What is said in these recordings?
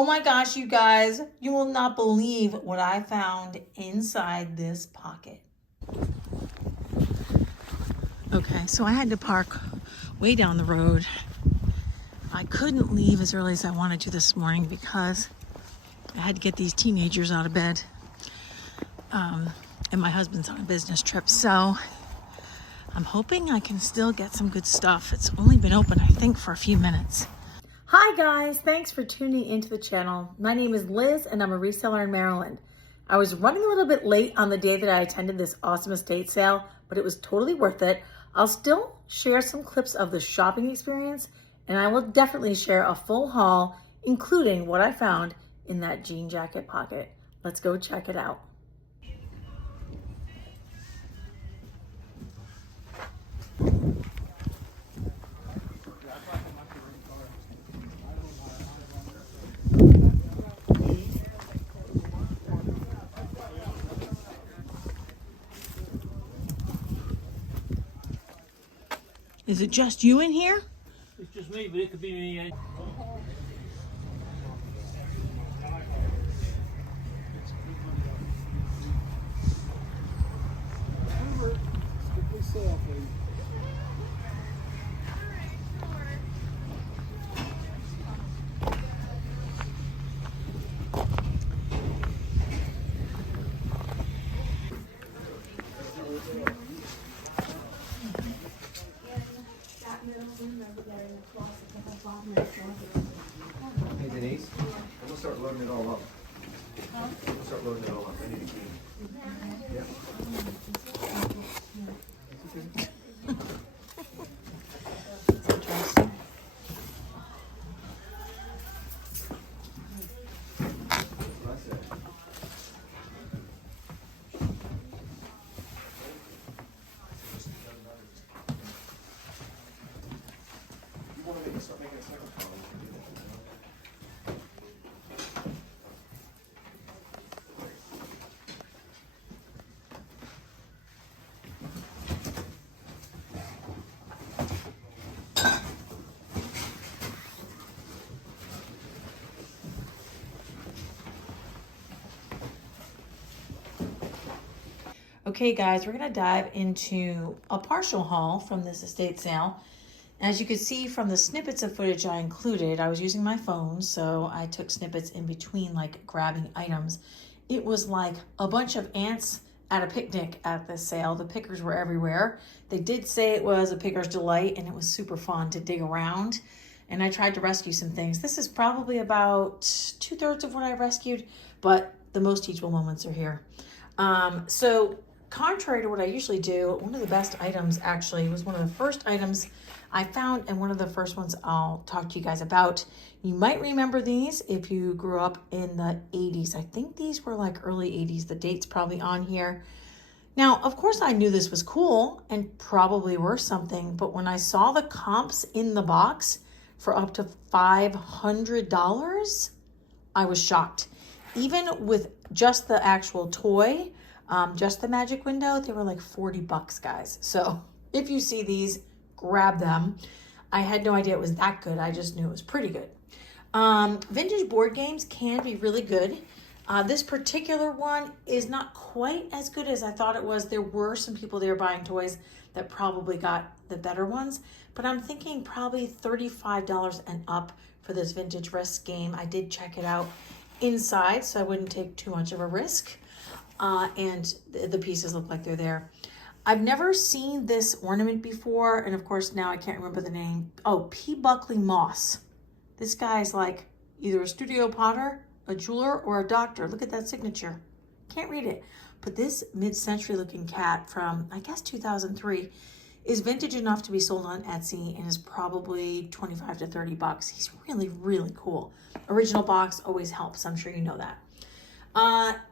Oh my gosh, you guys, you will not believe what I found inside this pocket. Okay, so I had to park way down the road. I couldn't leave as early as I wanted to this morning because I had to get these teenagers out of bed. And my husband's on a business trip, so I'm hoping I can still get some good stuff. It's only been open, I think, for a few minutes. Hi guys, thanks for tuning into the channel. My name is Liz and I'm a reseller in Maryland. I was running a little bit late on the day that I attended this awesome estate sale, but it was totally worth it. I'll still share some clips of the shopping experience, and I will definitely share a full haul, including what I found in that jean jacket pocket. Let's go check it out. Is it just you in here? It's just me, but it could be me. Hey Denise, I'm gonna start loading it all up. I'm gonna start loading it all up. I need a key. Yeah. It's interesting. That's it. You wanna start making a second call? Okay guys, we're gonna dive into a partial haul from this estate sale. As you can see from the snippets of footage I included, I was using my phone, so I took snippets in between, like grabbing items. It was like a bunch of ants at a picnic at this sale. The pickers were everywhere. They did say it was a picker's delight and it was super fun to dig around. And I tried to rescue some things. This is probably about 2/3 of what I rescued, but the most teachable moments are here. So contrary to what I usually do, one of the best items actually was one of the first items I found, and one of the first ones I'll talk to you guys about. You might remember these if you grew up in the 80s. I think these were like early 80s. The date's probably on here. Now, of course, I knew this was cool and probably worth something, but when I saw the comps in the box for up to $500, I was shocked. Even with just the actual toy, just the magic window, they were like 40 bucks, guys. So if you see these, grab them. I had no idea it was that good. I just knew it was pretty good. Vintage board games can be really good. This particular one is not quite as good as I thought it was. There were some people there buying toys that probably got the better ones, but I'm thinking probably $35 and up for this vintage risk game. I did check it out inside, so I wouldn't take too much of a risk. And the pieces look like they're there. I've never seen this ornament before, and of course now I can't remember the name. Oh, P. Buckley Moss. This guy's like either a studio potter, a jeweler, or a doctor. Look at that signature. Can't read it. But this mid-century looking cat from, I guess, 2003 is vintage enough to be sold on Etsy and is probably 25 to 30 bucks. He's really, really cool. Original box always helps. I'm sure you know that.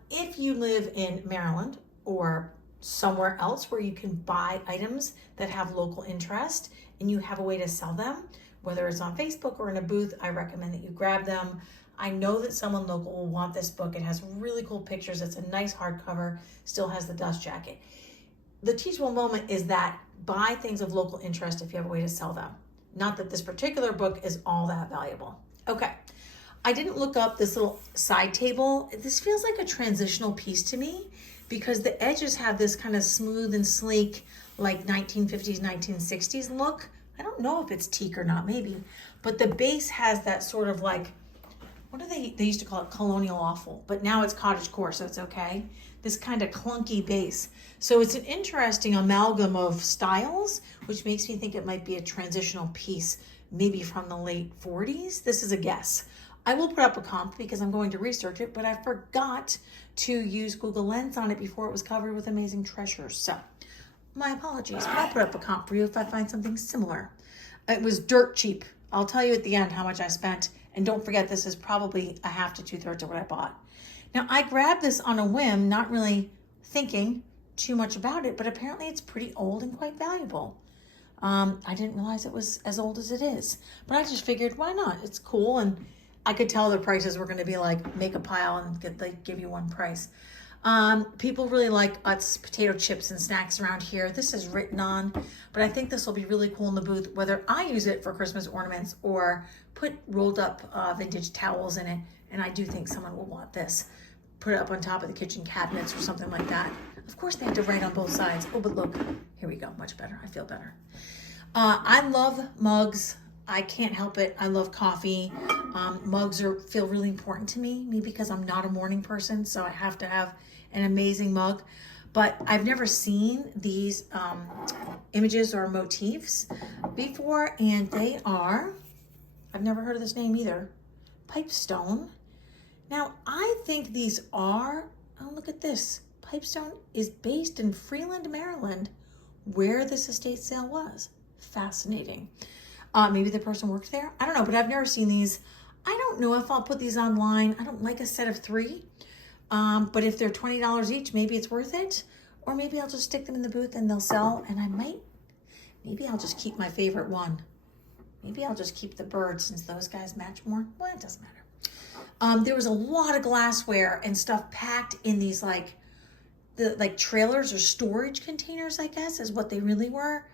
If you live in Maryland or somewhere else where you can buy items that have local interest and you have a way to sell them, whether it's on Facebook or in a booth, I recommend that you grab them. I know that someone local will want this book. It has really cool pictures. It's a nice hardcover, still has the dust jacket. The teachable moment is that buy things of local interest if you have a way to sell them. Not that this particular book is all that valuable. Okay, I didn't look up this little side table. This feels like a transitional piece to me because the edges have this kind of smooth and sleek, like 1950s, 1960s look. I don't know if it's teak or not, maybe. But the base has that sort of like, what do they used to call it? Colonial awful. But now it's cottagecore, so it's okay. This kind of clunky base. So it's an interesting amalgam of styles, which makes me think it might be a transitional piece, maybe from the late 40s. This is a guess. I will put up a comp because I'm going to research it, but I forgot to use Google Lens on it before it was covered with amazing treasures. So my apologies, but I'll put up a comp for you if I find something similar. It was dirt cheap. I'll tell you at the end how much I spent. And don't forget, this is probably a half to 2/3 of what I bought. Now, I grabbed this on a whim, not really thinking too much about it, but apparently it's pretty old and quite valuable. I didn't realize it was as old as it is, but I just figured, why not? It's cool, and I could tell the prices were going to be like, make a pile and give you one price. People really like Utz potato chips and snacks around here. This is written on, but I think this will be really cool in the booth, whether I use it for Christmas ornaments or put rolled up vintage towels in it. And I do think someone will want this. Put it up on top of the kitchen cabinets or something like that. Of course, they have to write on both sides. Oh, but look, here we go. Much better. I feel better. I love mugs. I can't help it. I love coffee. Mugs feel really important to me, maybe because I'm not a morning person, so I have to have an amazing mug. But I've never seen these images or motifs before, and they are, I've never heard of this name either, Pipestone. Now, I think these are, oh, look at this. Pipestone is based in Freeland, Maryland, where this estate sale was. Fascinating. Maybe the person worked there. I don't know, but I've never seen these. I don't know if I'll put these online. I don't like a set of 3. But if they're $20 each, maybe it's worth it. Or maybe I'll just stick them in the booth and they'll sell. And maybe I'll just keep my favorite one. Maybe I'll just keep the bird since those guys match more. Well, it doesn't matter. There was a lot of glassware and stuff packed in these like trailers or storage containers, I guess, is what they really were.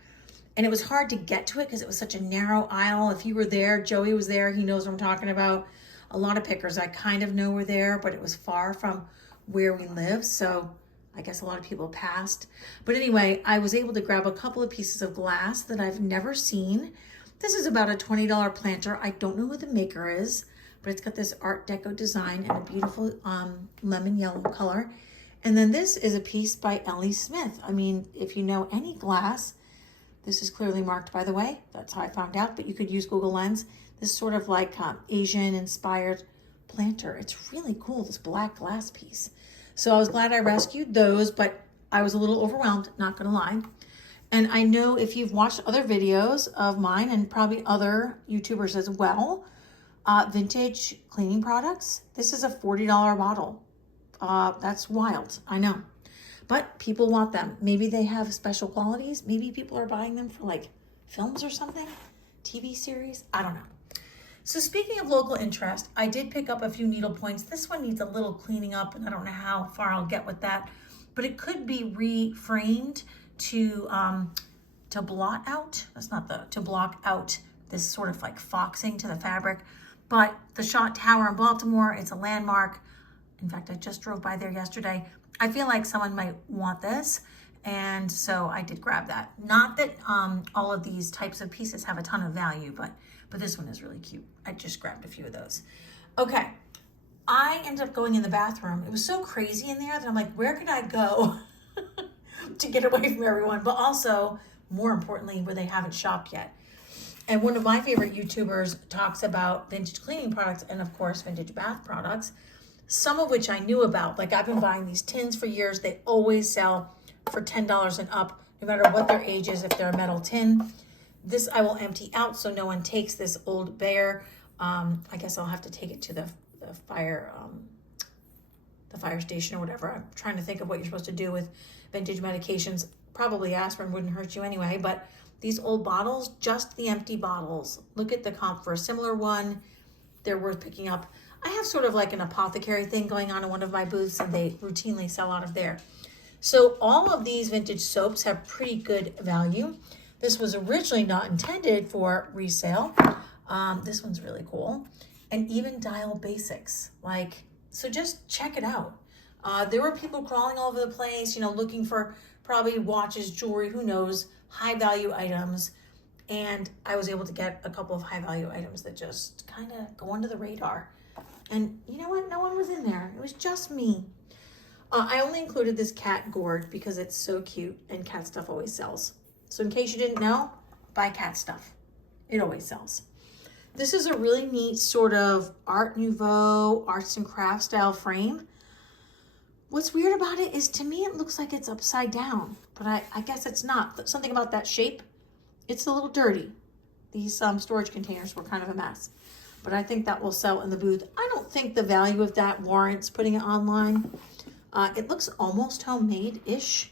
And it was hard to get to it because it was such a narrow aisle. If you were there, Joey was there, he knows what I'm talking about. A lot of pickers I kind of know were there, but it was far from where we live. So I guess a lot of people passed. But anyway, I was able to grab a couple of pieces of glass that I've never seen. This is about a $20 planter. I don't know who the maker is, but it's got this Art Deco design and a beautiful lemon yellow color. And then this is a piece by Ellie Smith. I mean, if you know any glass, this is clearly marked, by the way. That's how I found out, but you could use Google Lens. This sort of like Asian-inspired planter. It's really cool, this black glass piece. So I was glad I rescued those, but I was a little overwhelmed, not gonna lie. And I know if you've watched other videos of mine and probably other YouTubers as well, vintage cleaning products, this is a $40 bottle. That's wild, I know. But people want them. Maybe they have special qualities. Maybe people are buying them for like films or something, TV series. I don't know. So speaking of local interest, I did pick up a few needle points. This one needs a little cleaning up and I don't know how far I'll get with that, but it could be reframed to blot out. To block out this sort of like foxing to the fabric. But the Shot Tower in Baltimore, it's a landmark. In fact, I just drove by there yesterday. I feel like someone might want this, and so I did grab that. Not that all of these types of pieces have a ton of value, but this one is really cute. I just grabbed a few of those. Okay, I ended up going in the bathroom. It was so crazy in there that I'm like, where could I go to get away from everyone? But also, more importantly, where they haven't shopped yet. And one of my favorite YouTubers talks about vintage cleaning products and, of course, vintage bath products. Some of which I knew about. Like I've been buying these tins for years. They always sell for $10 and up, no matter what their age is, if they're a metal tin. This I will empty out so no one takes this old bear. I guess I'll have to take it to the fire station or whatever. I'm trying to think of what you're supposed to do with vintage medications. Probably aspirin wouldn't hurt you anyway, but these old bottles, just the empty bottles. Look at the comp for a similar one. They're worth picking up. I have sort of like an apothecary thing going on in one of my booths, and they routinely sell out of there. So all of these vintage soaps have pretty good value. This was originally not intended for resale. This one's really cool. and even Dial Basics. Like, so just check it out. There were people crawling all over the place, you know, looking for probably watches, jewelry, who knows, high value items. And I was able to get a couple of high value items that just kind of go under the radar. And you know what? No one was in there. It was just me. I only included this cat gourd because it's so cute and cat stuff always sells. So in case you didn't know, buy cat stuff. It always sells. This is a really neat sort of Art Nouveau, arts and crafts style frame. What's weird about it is, to me, it looks like it's upside down, but I guess it's not. Something about that shape, it's a little dirty. These storage containers were kind of a mess, but I think that will sell in the booth. I don't think the value of that warrants putting it online. It looks almost homemade-ish.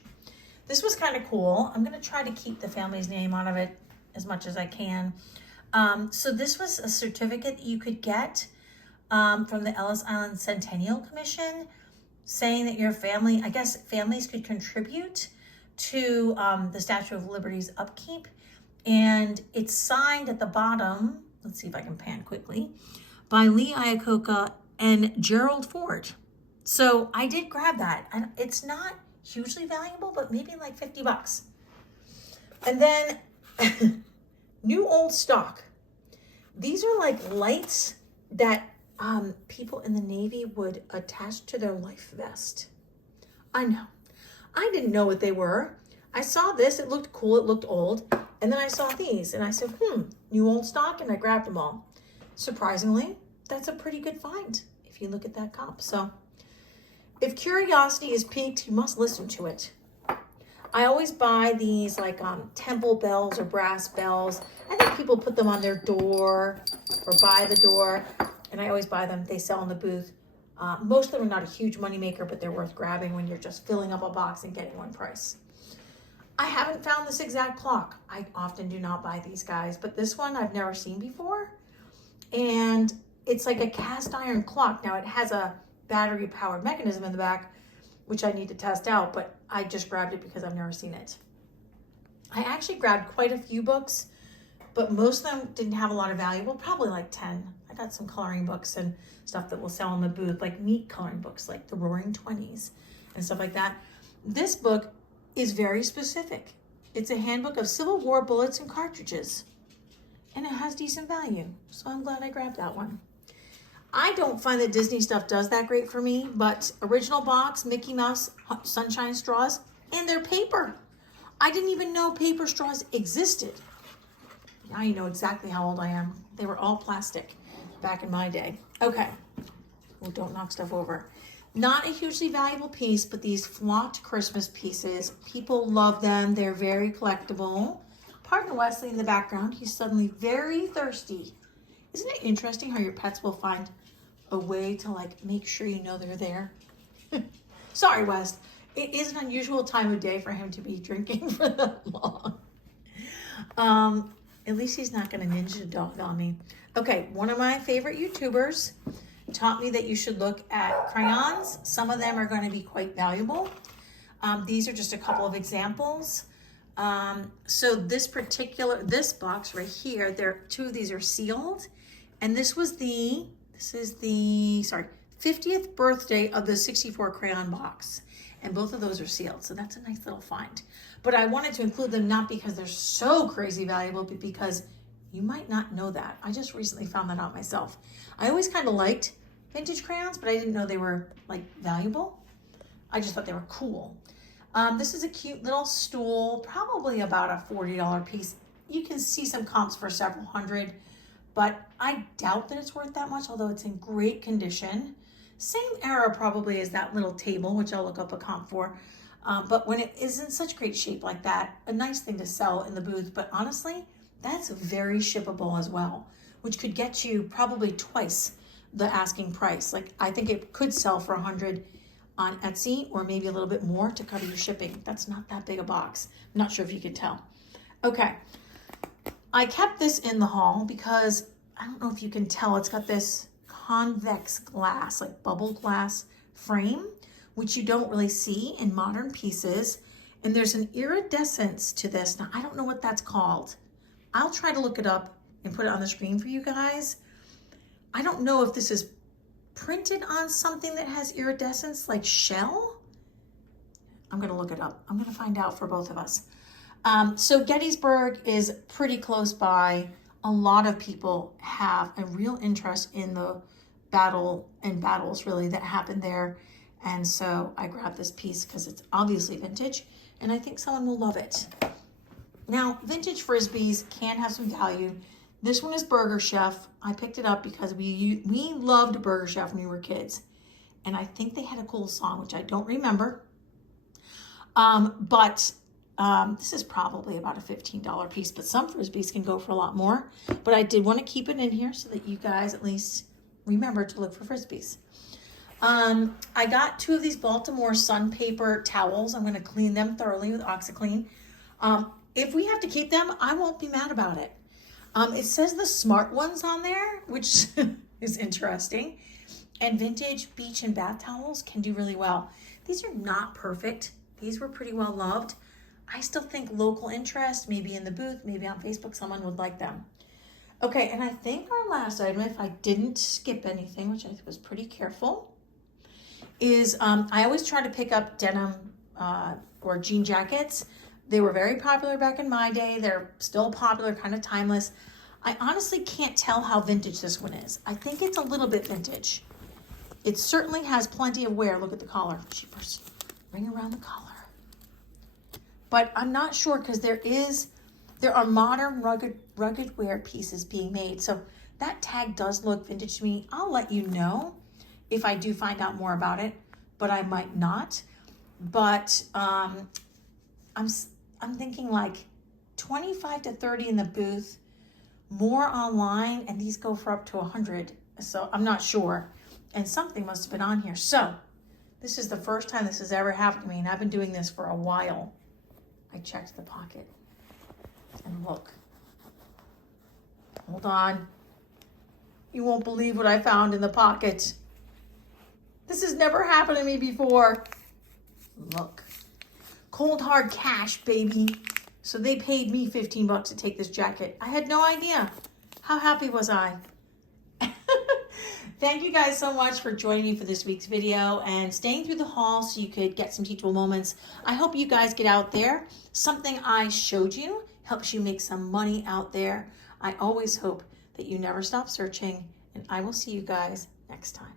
This was kind of cool. I'm going to try to keep the family's name out of it as much as I can. So this was a certificate that you could get from the Ellis Island Centennial Commission, saying that your family, I guess families could contribute to the Statue of Liberty's upkeep. And it's signed at the bottom, let's see if I can pan quickly, by Lee Iacocca and Gerald Ford. So I did grab that. And it's not hugely valuable, but maybe like 50 bucks. And then new old stock. These are like lights that people in the Navy would attach to their life vest. I know. I didn't know what they were. I saw this, it looked cool, it looked old. And then I saw these and I said, new old stock, and I grabbed them all. Surprisingly, that's a pretty good find if you look at that comp. So if curiosity is piqued, you must listen to it. I always buy these like temple bells or brass bells. I think people put them on their door or by the door, and I always buy them. They sell in the booth. Most of them are not a huge moneymaker, but they're worth grabbing when you're just filling up a box and getting one price. I haven't found this exact clock. I often do not buy these guys, but this one I've never seen before. And it's like a cast iron clock. Now it has a battery powered mechanism in the back, which I need to test out, but I just grabbed it because I've never seen it. I actually grabbed quite a few books, but most of them didn't have a lot of value. Well, probably like 10. I got some coloring books and stuff that will sell in the booth, like neat coloring books, like the Roaring Twenties and stuff like that. This book is very specific. It's a handbook of Civil War bullets and cartridges, and it has decent value. So I'm glad I grabbed that one. I don't find that Disney stuff does that great for me, but original box, Mickey Mouse, Sunshine straws, and they're paper. I didn't even know paper straws existed. Now you know exactly how old I am. They were all plastic back in my day. Okay. Oh, don't knock stuff over. Not a hugely valuable piece, but these flocked Christmas pieces, people love them. They're very collectible. Pardon Wesley in the background. He's suddenly very thirsty. Isn't it interesting how your pets will find a way to like make sure you know they're there? Sorry, West. It is an unusual time of day for him to be drinking for that long. At least he's not going to ninja dog on me. Okay, one of my favorite YouTubers taught me that you should look at crayons. Some of them are going to be quite valuable. These are just a couple of examples. So this box right here, two of these are sealed. And this is the 50th birthday of the 64 crayon box. And both of those are sealed. So that's a nice little find. But I wanted to include them not because they're so crazy valuable, but because you might not know that. I just recently found that out myself. I always kind of liked vintage crayons, but I didn't know they were like valuable. I just thought they were cool. This is a cute little stool, probably about a $40 piece. You can see some comps for several hundred, but I doubt that it's worth that much, although it's in great condition. Same era probably as that little table, which I'll look up a comp for. But when it is in such great shape like that, a nice thing to sell in the booth. But honestly, that's very shippable as well, which could get you probably twice the asking price. Like I think it could sell for $100 on Etsy, or maybe a little bit more to cover your shipping. That's not that big a box. I'm not sure if you can tell. Okay, I kept this in the haul because I don't know if you can tell, it's got this convex glass, like bubble glass frame, which you don't really see in modern pieces. And there's an iridescence to this. Now, I don't know what that's called. I'll try to look it up and put it on the screen for you guys. I don't know if this is printed on something that has iridescence like shell. I'm gonna look it up. I'm gonna find out for both of us. So Gettysburg is pretty close by. A lot of people have a real interest in the battles really that happened there. And so I grabbed this piece because it's obviously vintage and I think someone will love it. Now, vintage Frisbees can have some value. This one is Burger Chef. I picked it up because we loved Burger Chef when we were kids. And I think they had a cool song, which I don't remember. This is probably about a $15 piece, but some Frisbees can go for a lot more. But I did want to keep it in here so that you guys at least remember to look for Frisbees. I got 2 of these Baltimore Sun Paper towels. I'm going to clean them thoroughly with OxiClean. If we have to keep them, I won't be mad about it. It says the smart ones on there, which is interesting. And vintage beach and bath towels can do really well. These are not perfect. These were pretty well loved. I still think local interest, maybe in the booth, maybe on Facebook, someone would like them. Okay, and I think our last item, if I didn't skip anything, which I was pretty careful, is I always try to pick up denim or jean jackets. They were very popular back in my day. They're still popular, kind of timeless. I honestly can't tell how vintage this one is. I think it's a little bit vintage. It certainly has plenty of wear. Look at the collar. Jeepers. Ring around the collar. But I'm not sure because there are modern rugged wear pieces being made. So that tag does look vintage to me. I'll let you know if I do find out more about it, but I might not. But I'm thinking like 25 to 30 in the booth, more online, and these go for up to 100. So I'm not sure. And something must have been on here. So this is the first time this has ever happened to me, and I've been doing this for a while. I checked the pocket and look. Hold on. You won't believe what I found in the pocket. This has never happened to me before. Look. Cold hard cash, baby. So they paid me $15 to take this jacket. I had no idea. How happy was I? Thank you guys so much for joining me for this week's video and staying through the haul so you could get some teachable moments. I hope you guys get out there. Something I showed you helps you make some money out there. I always hope that you never stop searching, and I will see you guys next time.